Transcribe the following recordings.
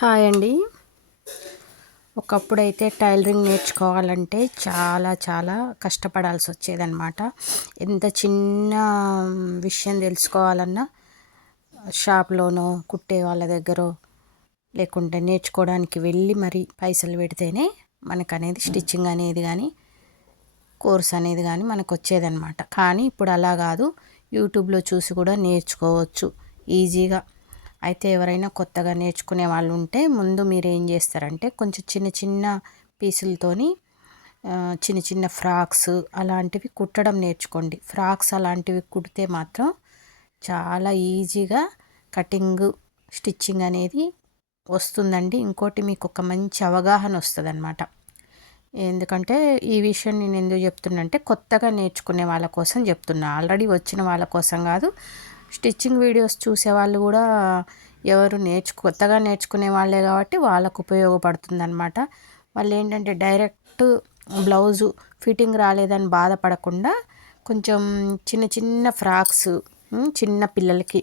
Hi అండి. ఒకప్పుడైతే tailoring నేర్చుకోవాలంటే చాలా కష్టపడాల్సి వచ్చేదన్నమాట. ఎంత చిన్న విషయం తెలుసుకోవాలన్నా షాప్లోనో కుట్టే వాళ్ళ దగ్గరో లేకుంటే నేర్చుకోవడానికి వెళ్ళి మరి పైసలు పెడితేనే మనకనేది స్టిచ్చింగ్ అనేది కానీ కోర్స్ అనేది కానీ మనకు వచ్చేదన్నమాట. కానీ ఇప్పుడు అలా కాదు, యూట్యూబ్లో చూసి కూడా నేర్చుకోవచ్చు ఈజీగా. అయితే ఎవరైనా కొత్తగా నేర్చుకునే వాళ్ళు ఉంటే ముందు మీరు ఏం చేస్తారంటే కొంచెం చిన్న చిన్న పీసులతోని చిన్న చిన్న ఫ్రాక్స్ అలాంటివి కుట్టడం నేర్చుకోండి. ఫ్రాక్స్ అలాంటివి కుడితే మాత్రం చాలా ఈజీగా కటింగ్ స్టిచ్చింగ్ అనేది వస్తుందండి. ఇంకోటి మీకు ఒక మంచి అవగాహన వస్తుంది అనమాట. ఎందుకంటే ఈ విషయం నేను ఎందుకు చెప్తున్నా అంటే కొత్తగా నేర్చుకునే వాళ్ళ కోసం చెప్తున్నా, ఆల్రెడీ వచ్చిన వాళ్ళ కోసం కాదు. స్టిచ్చింగ్ వీడియోస్ చూసేవాళ్ళు కూడా ఎవరు కొత్తగా నేర్చుకునే వాళ్ళే కాబట్టి వాళ్ళకు ఉపయోగపడుతుంది అనమాట. వాళ్ళు ఏంటంటే డైరెక్ట్ బ్లౌజు ఫిట్టింగ్ రాలేదని బాధపడకుండా కొంచెం చిన్న చిన్న ఫ్రాక్స్, చిన్న పిల్లలకి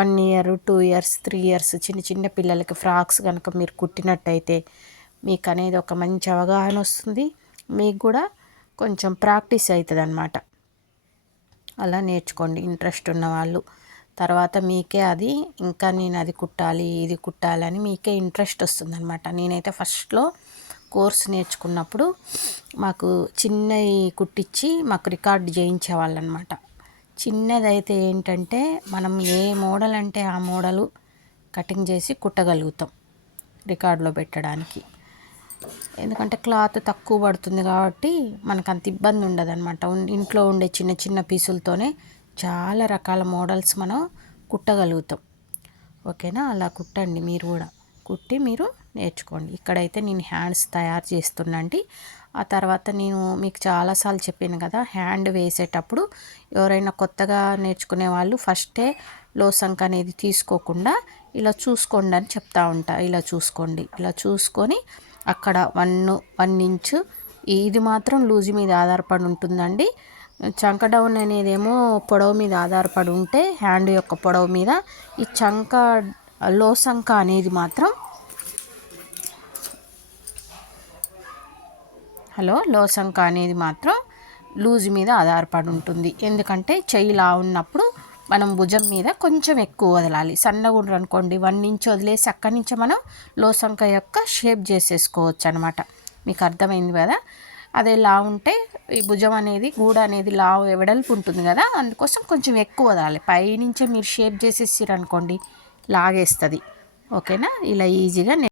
1 ఇయర్ 2 ఇయర్స్ 3 ఇయర్స్ చిన్న చిన్న పిల్లలకి ఫ్రాక్స్ కనుక మీరు కుట్టినట్టయితే మీకు అనేది ఒక మంచి అవగాహన వస్తుంది. మీకు కూడా కొంచెం ప్రాక్టీస్ అవుతుంది అన్నమాట. అలా నేర్చుకోండి ఇంట్రెస్ట్ ఉన్నవాళ్ళు. తర్వాత మీకే అది ఇంకా నేను అది కుట్టాలి ఇది కుట్టాలని మీకే ఇంట్రెస్ట్ వస్తుందన్నమాట. నేనైతే ఫస్ట్లో కోర్స్ నేర్చుకున్నప్పుడు మాకు చిన్నవి కుట్టించి మాకు రికార్డ్ చేయించేవాళ్ళు అనమాట. చిన్నదైతే ఏంటంటే మనం ఏ మోడల్ అంటే ఆ మోడలు కటింగ్ చేసి కుట్టగలుగుతాం రికార్డులో పెట్టడానికి. ఎందుకంటే క్లాత్ తక్కువ పడుతుంది కాబట్టి మనకు అంత ఇబ్బంది ఉండదు అనమాట. ఇంట్లో ఉండే చిన్న చిన్న పీసులతోనే చాలా రకాల మోడల్స్ మనం కుట్టగలుగుతాం. ఓకేనా? అలా కుట్టండి మీరు కూడా. కుట్టి మీరు నేర్చుకోండి. ఇక్కడైతే నేను హ్యాండ్స్ తయారు చేస్తున్నాండి. ఆ తర్వాత నేను మీకు చాలాసార్లు చెప్పాను కదా, హ్యాండ్ వేసేటప్పుడు ఎవరైనా కొత్తగా నేర్చుకునే వాళ్ళు ఫస్టే లోసంక అనేది తీసుకోకుండా ఇలా చూసుకోండి అని చెప్తా ఉంటా. ఇలా చూసుకోండి, ఇలా చూసుకొని అక్కడ 1 ఇంచు ఇది మాత్రం లూజ్ మీద ఆధారపడి ఉంటుందండి. చంక డౌన్ అనేదేమో పొడవు మీద ఆధారపడి ఉంటే హ్యాండ్ యొక్క పొడవు మీద, ఈ లోసంక అనేది మాత్రం లోసంక అనేది మాత్రం లూజ్ మీద ఆధారపడి ఉంటుంది. ఎందుకంటే చెయ్యి లా ఉన్నప్పుడు మనం భుజం మీద కొంచెం ఎక్కువ వదలాలి. సన్నగా ఉండరు అనుకోండి 1 ఇంచ్ వదిలేసి అక్కడి నుంచి మనం లోసంక యొక్క షేప్ చేసేసుకోవచ్చు అనమాట. మీకు అర్థమైంది కదా? అదే లా ఉంటే ఈ భుజం అనేది గూడ అనేది వెడల్పు ఉంటుంది కదా, అందుకోసం కొంచెం ఎక్కువ వదలాలి. పైనుంచే మీరు షేప్ చేసేసారు అనుకోండి లాగేస్తుంది. ఓకేనా? ఇలా ఈజీగా